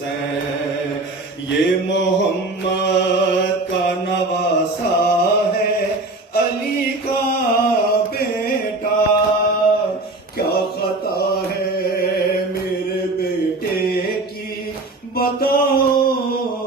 حسین، یہ محمد کا نواسا ہے، علی کا بیٹا، کیا خطا ہے میرے بیٹے کی بتاؤ